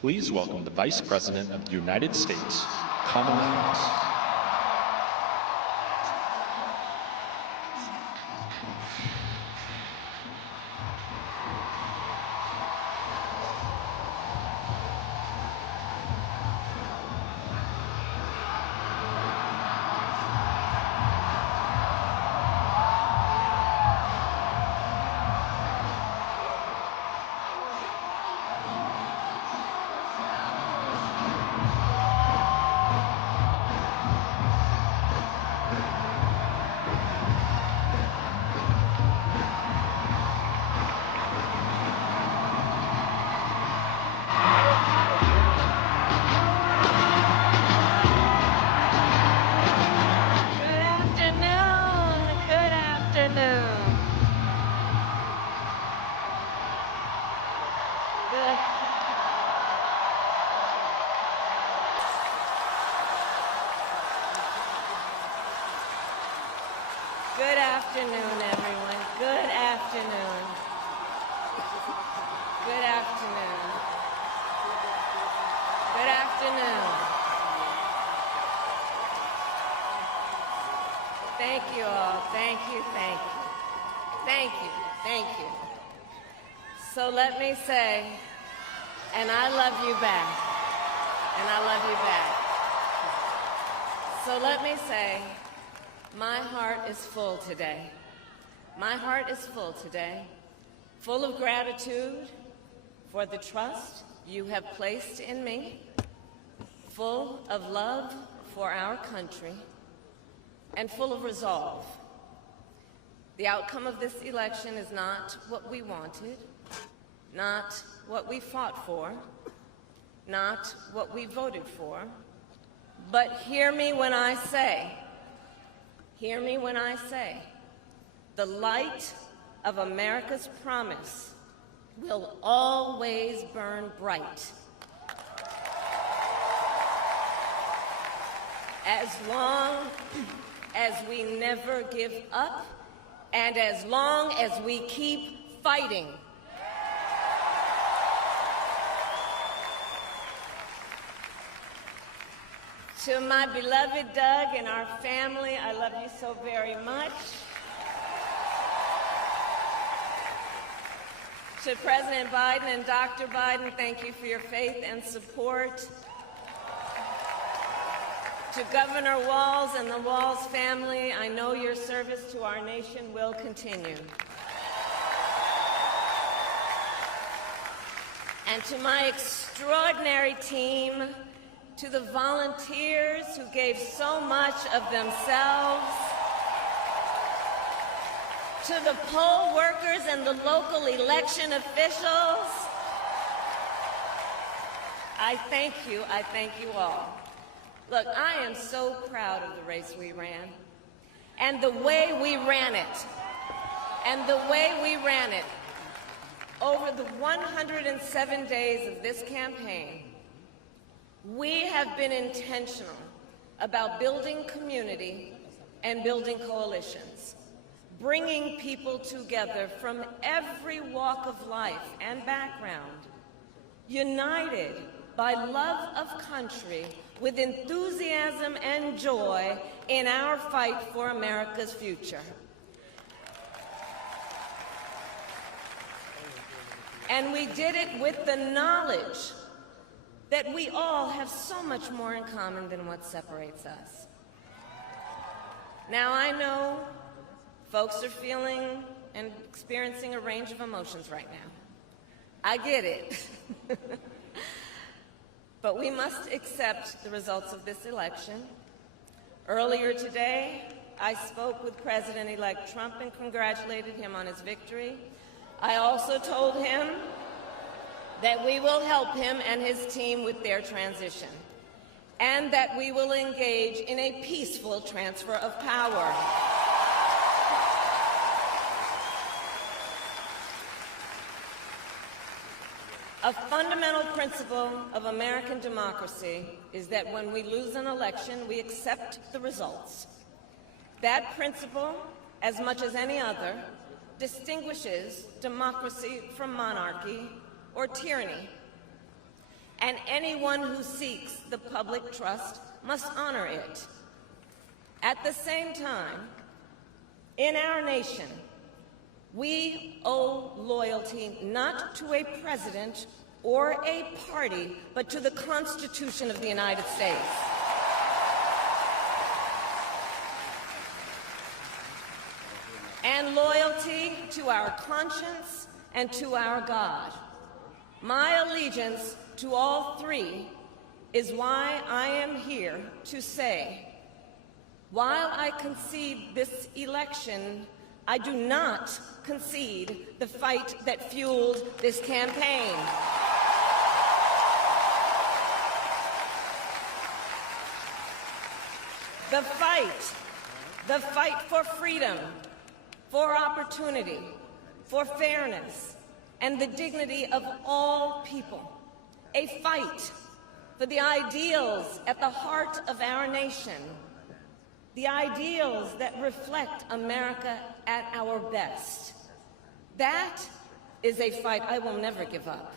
Please welcome the Vice President of the United States, Kamala Harris. Good afternoon, everyone. Good afternoon. Good afternoon. Good afternoon. Thank you all. Thank you, thank you. Thank you, thank you. So let me say, and I love you back. And I love you back. So let me say, my heart is full today. My heart is full today, full of gratitude for the trust you have placed in me, full of love for our country, and full of resolve. The outcome of this election is not what we wanted, not what we fought for, not what we voted for, but hear me when I say, the light of America's promise will always burn bright. As long as we never give up, and as long as we keep fighting. To my beloved Doug and our family, I love you so very much. To President Biden and Dr. Biden, thank you for your faith and support. To Governor Walz and the Walz family, I know your service to our nation will continue. And to my extraordinary team, to the volunteers who gave so much of themselves, to the poll workers and the local election officials, I thank you all. Look, I am so proud of the race we ran, and the way we ran it, over the 107 days of this campaign. We have been intentional about building community and building coalitions, bringing people together from every walk of life and background, united by love of country with enthusiasm and joy in our fight for America's future. And we did it with the knowledge that we all have so much more in common than what separates us. Now, I know folks are feeling and experiencing a range of emotions right now. I get it. But we must accept the results of this election. Earlier today, I spoke with President-elect Trump and congratulated him on his victory. I also told him that we will help him and his team with their transition, and that we will engage in a peaceful transfer of power. A fundamental principle of American democracy is that when we lose an election, we accept the results. That principle, as much as any other, distinguishes democracy from monarchy or tyranny. and anyone who seeks the public trust must honor it. At the same time, in our nation, we owe loyalty not to a president or a party, but to the Constitution of the United States. And loyalty to our conscience and to our God. My allegiance to all three is why I am here to say, while I concede this election, I do not concede the fight that fueled this campaign. The fight for freedom, for opportunity, for fairness, and the dignity of all people. A fight for the ideals at the heart of our nation, the ideals that reflect America at our best. That is a fight I will never give up.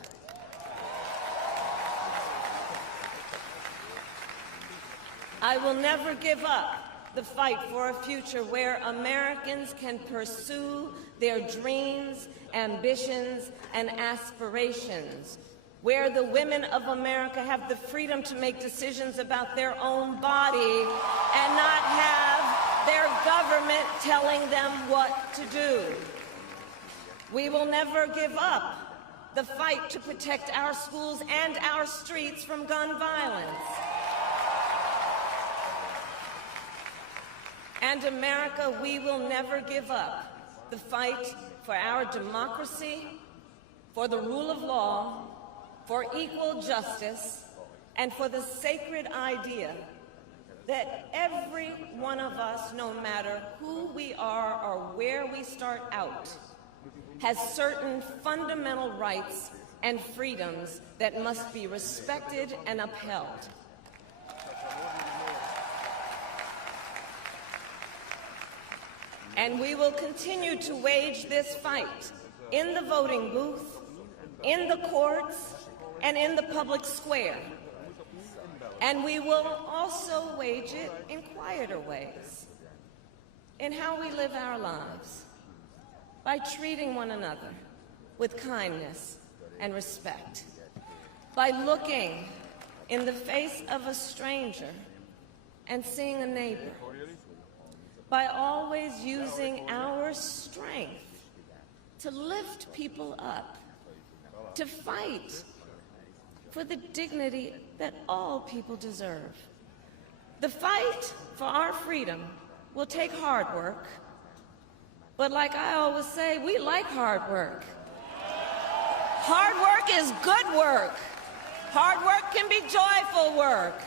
I will never give up the fight for a future where Americans can pursue their dreams, ambitions, and aspirations, where the women of America have the freedom to make decisions about their own body and not have their government telling them what to do. We will never give up the fight to protect our schools and our streets from gun violence. And America, we will never give up the fight for our democracy, for the rule of law, for equal justice, and for the sacred idea that every one of us, no matter who we are or where we start out, has certain fundamental rights and freedoms that must be respected and upheld. And we will continue to wage this fight in the voting booth, in the courts, and in the public square. And we will also wage it in quieter ways, in how we live our lives, by treating one another with kindness and respect, by looking in the face of a stranger and seeing a neighbor, by always using our strength to lift people up, to fight for the dignity that all people deserve. The fight for our freedom will take hard work, but like I always say, we like hard work. Hard work is good work. Hard work can be joyful work.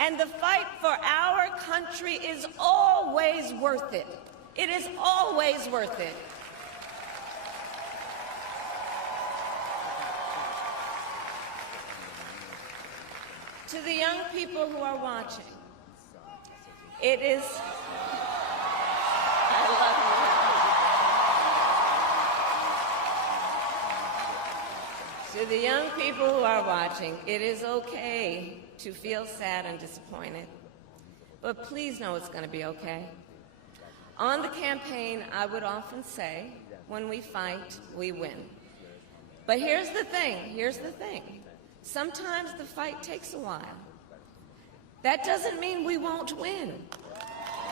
And the fight for our country is always worth it. It is always worth it. To the young people who are watching, it is, I love you. To the young people who are watching, it is okay to feel sad and disappointed, but please know it's going to be okay. On the campaign, I would often say, when we fight, we win. But here's the thing. Sometimes the fight takes a while. That doesn't mean we won't win.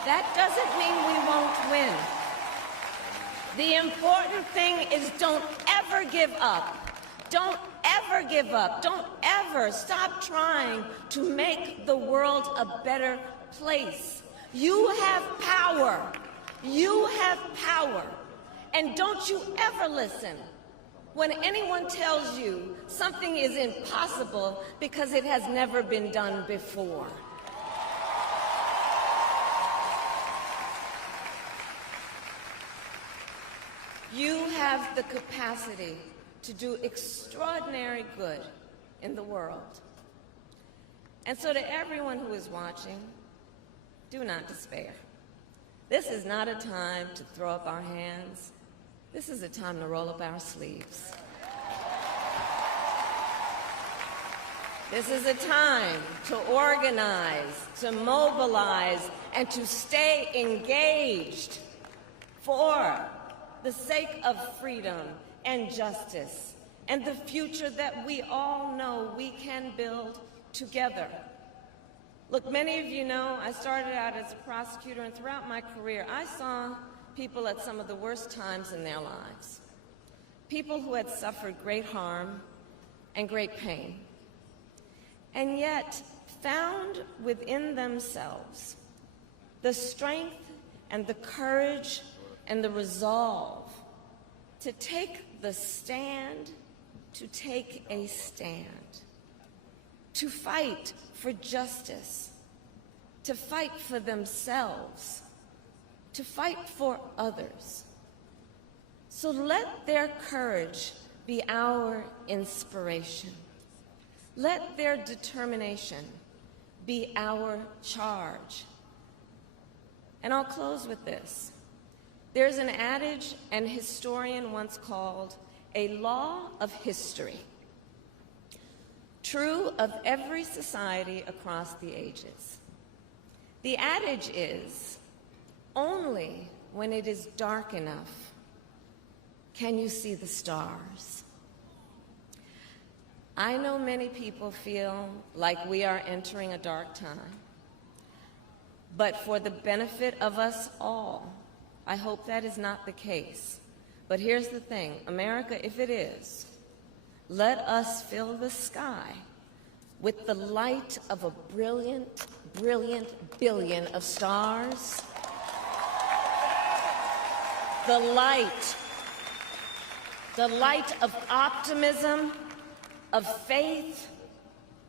That doesn't mean we won't win. The important thing is don't ever give up. Don't ever give up. Don't ever stop trying to make the world a better place. You have power. You have power. And don't you ever listen when anyone tells you something is impossible because it has never been done before. You have the capacity to do extraordinary good in the world. And so to everyone who is watching, do not despair. This is not a time to throw up our hands. This is a time to roll up our sleeves. This is a time to organize, to mobilize, and to stay engaged for the sake of freedom and justice and the future that we all know we can build together. Look, many of you know I started out as a prosecutor, and throughout my career, I saw people at some of the worst times in their lives. People who had suffered great harm and great pain, and yet found within themselves the strength and the courage and the resolve to take the stand, to take a stand, to fight for justice, to fight for themselves, to fight for others. So let their courage be our inspiration. Let their determination be our charge. And I'll close with this. There's an adage an historian once called a law of history, true of every society across the ages. The adage is, only when it is dark enough can you see the stars. I know many people feel like we are entering a dark time, but for the benefit of us all, I hope that is not the case. But here's the thing, America, if it is, let us fill the sky with the light of a brilliant, brilliant billion of stars. The light of optimism, of faith,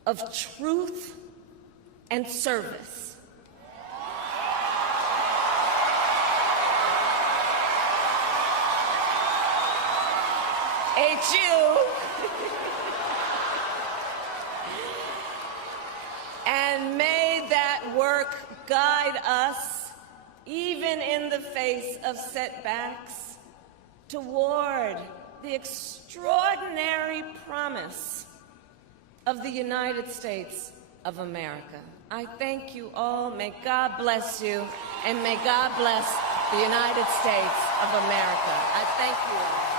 of truth, and service. HU. And may that work guide us, even in the face of setbacks, toward the extraordinary promise of the United States of America. I thank you all. May God bless you, and may God bless the United States of America. I thank you all.